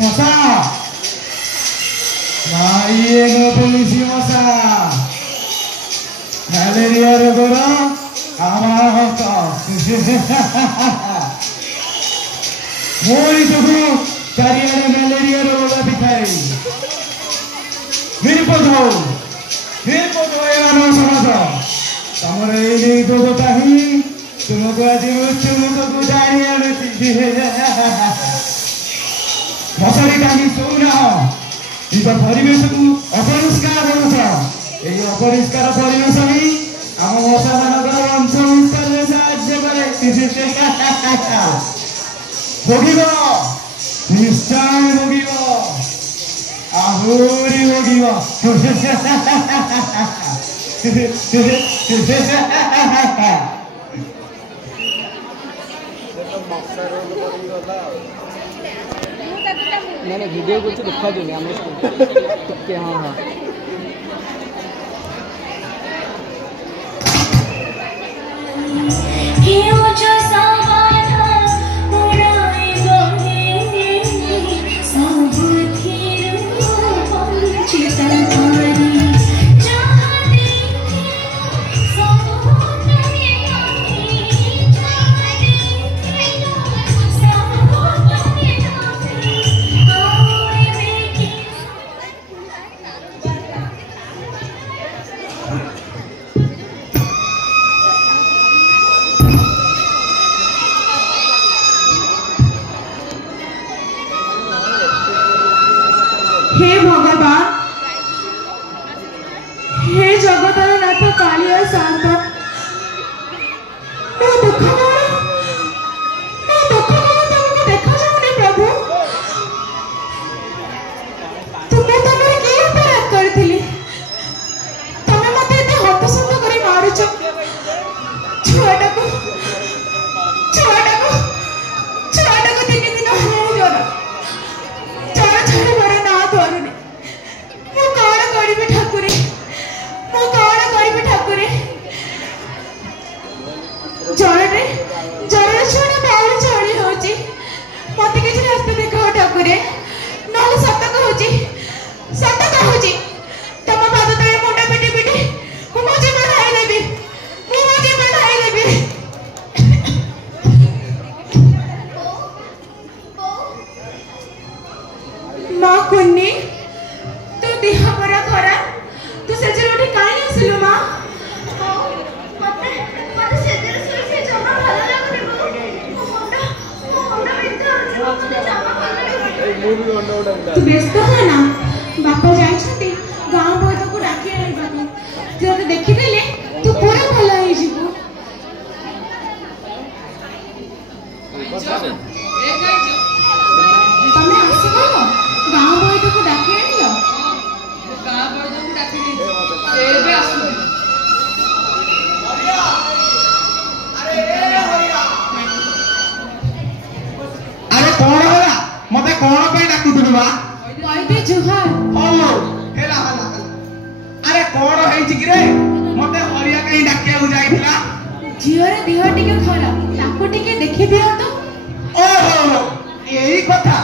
Masa Naiye no polisi masa Malaria rogora Amara hota Mori tuku Kariare malaria rogola bitai Nirpodho Eno samasa Tamara ini dogo tahi Tumoku aji muthu mutoku jani anuti मसारी टांगी सोना इधर परिवेश को अपरिष्कार होता ये अपरिष्कार परिवेश ही आम मशा मानकर वंश विस्तार में साहाय्य करे भोगिब निश्चय भोगिब आहुरी भोगिब मैंने वीडियो कुछ दिखा जो नहीं हमें के हाँ हाँ हे भगवान हे जगतर नाथ कालिया शांत दुख तुमको देखा जाऊनी प्रभु तुम्हें तमरे के अपराध करथिली तमे मते एते हतसंत करी मारुछ छुआटा को 3 दिन हेलानी जोर छाड़ ना धरुनी मु कौन करी ठाकुरे जरे छुआ बाहर चढ़ी होची मत किसी रास्ता देखा ठाकुरे ना सत कहूची तुम पाद तले मुंडा पिटी मुझे बढ़ाई देवी माँ कुन्नी तू देह परा खरा तू सेजर उठी काई आसिलु माँ मते सेजर सुई से जमा भलो लागुनी मो मुंडा बिंधा मते जमा भलो लागुनी तू व्यस्त हो ना बापा जाई छथि गांव बहुत को डाकी आइबा तू जब देखि देले तू पूरा भलो होई जिवो तमे आसीबो गांव बहुत को डाकी आइलो गांव बहुत को डाकी एबे आसु अरे कौन होला मते कौन पे डाकुथुनु बा कहबे जुहार ओ हेला अरे कौन हेछि कि रे मते हरिया कहीं डाकिया जाइथिला झियोर देह टिके खराब ताको टिके देखि दियो तो ओहो यही कथा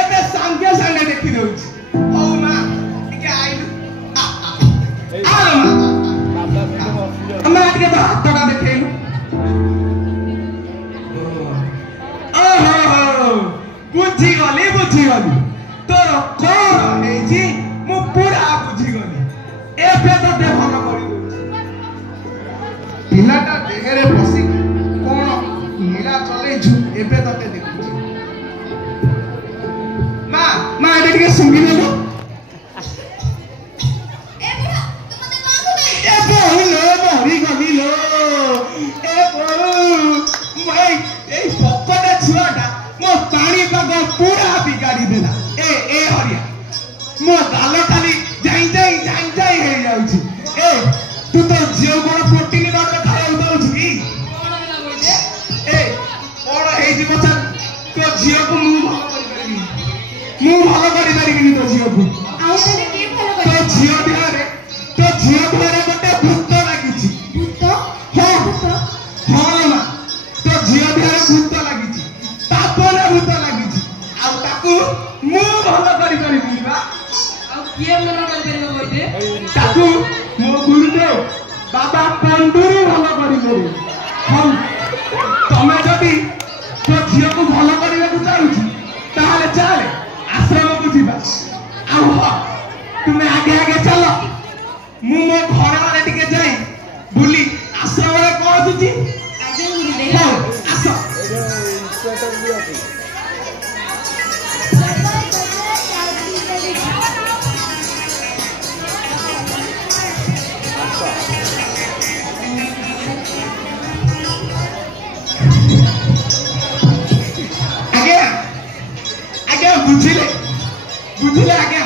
एबे संगे देखि दउछि ओ मां टिके आइलु आ हमरा टिके तो हाथटा देखैलु ओहो बुझी गली तोर कौन हेछि मु पूरा बुझी गली एबे तो देह भलो करि दउछि पिलाटा देहरे बसी कोन नीला चलेछु एबे तते देखुछि माँ एबे टिके सुंगी लेलो ए बुढ़ा तुम मते कौन सुने ए बोलो मोरी गली लो ए बोलो मैं ए पप्पटा छुआटा मो पानी पाग पूरा बिगाड़ी देला ए हरिया मो गाल खाली जाई हे जाउछि ए तू तो जियो कोन प्रोटीन बाटे खाया उताउछि की कोन होला बोले ए कोन हे जी मचा तो जियो को मु भलो करि परिबिनी तो जियो को आउ तने के भलो तो जियो देहरे गोटे भूत लागिछि भूत हां भूत ଭଲ କରିପାରିବି ବା। ଆଉ କିଏ ମନା କରିପାରିବ କହିଲେ? ତାକୁ ମୋ ଗୁରୁଦେବ ବାବା ପଣ୍ଡୁରୁ ଭଲ କରିପାରିବି। ହଉ ତମେ ଯଦି ତୋ ଝିଅକୁ ଭଲ କରିବାକୁ ଚାହୁଁଛୁ ତାହେଲେ ଚାଲେ ଆଶ୍ରମକୁ ଯିବା। ଆଉ ହଁ ତୁମେ ଆଗେ ଆଗେ ଚାଲ, ମୁଁ ମୋ ଘର ଆଡ଼େ ଟିକେ ଯାଇ ବୁଲି ଆଶ୍ରମରେ ପହଞ୍ଚୁଛି। ହଉ ଆସ। ଆଜ୍ଞା ଆଜ୍ଞା ବୁଝିଲେ ବୁଝିଲେ ଆଜ୍ଞା,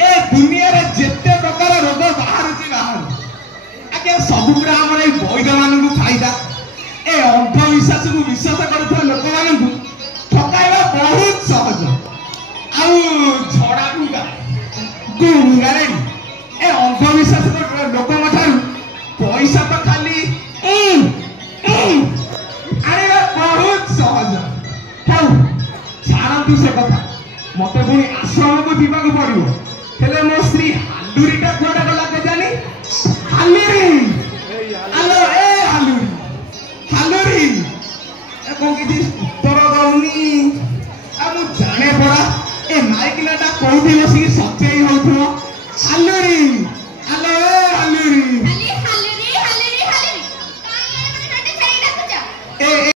ଏ ଦୁନିଆରେ ଯେତେ ପ୍ରକାର ରୋଗ ବାହାରୁଛି ଆଜ୍ଞା ସବୁଗୁଡା ଆମର ଏଇ ବୈଦ ମାନଙ୍କୁ ଫାଇଦା। ଏ ଅନ୍ଧବିଶ୍ୱାସକୁ ବିଶ୍ୱାସ କରୁଥିବା ଲୋକମାନଙ୍କୁ ଠକାଇବା ବହୁତ ସହଜ। ଆଉ ଝଡା ଫୁଙ୍କା ଗୁଙ୍ଗାରେ ଏ ଅନ୍ଧବିଶ୍ୱାସ ଲୋକଙ୍କ ଠାରୁ ପଇସା ତ ଖାଲି ଆଣିବା ବହୁତ ସହଜ। ହଉ ଛାଡ଼ନ୍ତୁ ସେ କଥା, ମତେ ପୁଣି ଆଶ୍ରମକୁ ଯିବାକୁ ପଡିବ। ହେଲେ ମୋ ସ୍ତ୍ରୀ ହାଲୁରିଟା କୁଆଡେ ଗଲା କେଜାଣି? ହାଲୁରି ଆଲୋ ଏ ହାଲୁରି ହାଲୁରି ଏ କଣ କିଛି ଉତ୍ତର ଦଉନି। ଆଉ ମୁଁ ଜାଣେ ପରା ଏ ମାଇକିନାଟା କୋଉଠି ବସିକି ସତେ